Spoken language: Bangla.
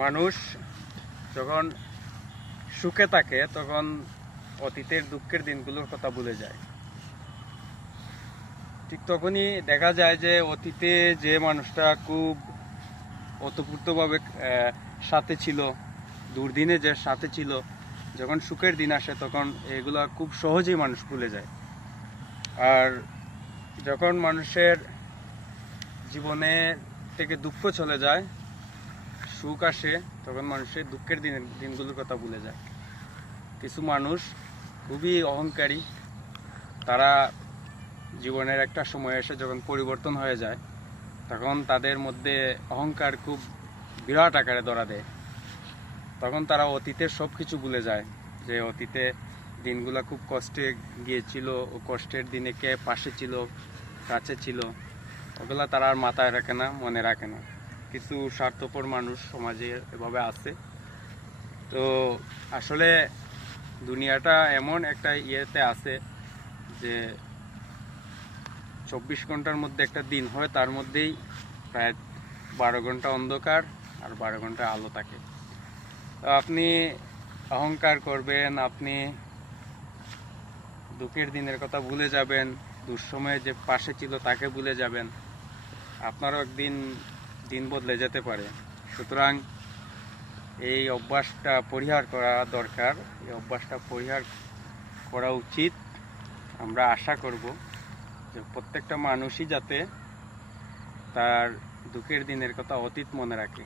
মানুষ যখন সুখে থাকে তখন অতীতের দুঃখের দিনগুলোর কথা ভুলে যায়। ঠিক তখনই দেখা যায় যে অতীতে যে মানুষটা খুব ওতপ্রোতভাবে সাথে ছিল, দুর্দিনে যে সাথে ছিল, যখন সুখের দিন আসে তখন এগুলা খুব সহজেই মানুষ ভুলে যায়। আর যখন মানুষের জীবনে থেকে দুঃখ চলে যায়, সুখ আসে, তখন মানুষের দুঃখের দিনগুলোর কথা ভুলে যায়। কিছু মানুষ খুবই অহংকারী, তারা জীবনের একটা সময় এসে যখন পরিবর্তন হয়ে যায় তখন তাদের মধ্যে অহংকার খুব বিরাট আকারে ধরা দেয়। তখন তারা অতীতের সব কিছু ভুলে যায়, যে অতীতে দিনগুলো খুব কষ্টে গিয়েছিল, ও কষ্টের দিনে কে পাশে ছিল, কাছে ছিল, ওগুলা তারা আর মাথায় রাখে না, মনে রাখে না। কিছু স্বার্থপর মানুষ সমাজে এভাবে আছে। তো আসলে দুনিয়াটা এমন একটা ইয়েতে আছে যে 24 ঘন্টার মধ্যে একটা দিন হয়, তার মধ্যেই প্রায় 12 ঘন্টা অন্ধকার আর 12 ঘন্টা আলো থাকে। তো আপনি অহংকার করবেন, আপনি দুঃখের দিনের কথা ভুলে যাবেন, দুঃসময়ে যে পাশে ছিল তাকে ভুলে যাবেন, আপনারও একদিন দিন বদলে যেতে পারে। সুতরাং এই অভ্যাসটা পরিহার করা দরকার, এই অভ্যাসটা পরিহার করা উচিত। আমরা আশা করব যে প্রত্যেকটা মানুষই যাতে তার দুঃখের দিনের কথা অতীত মনে রাখে।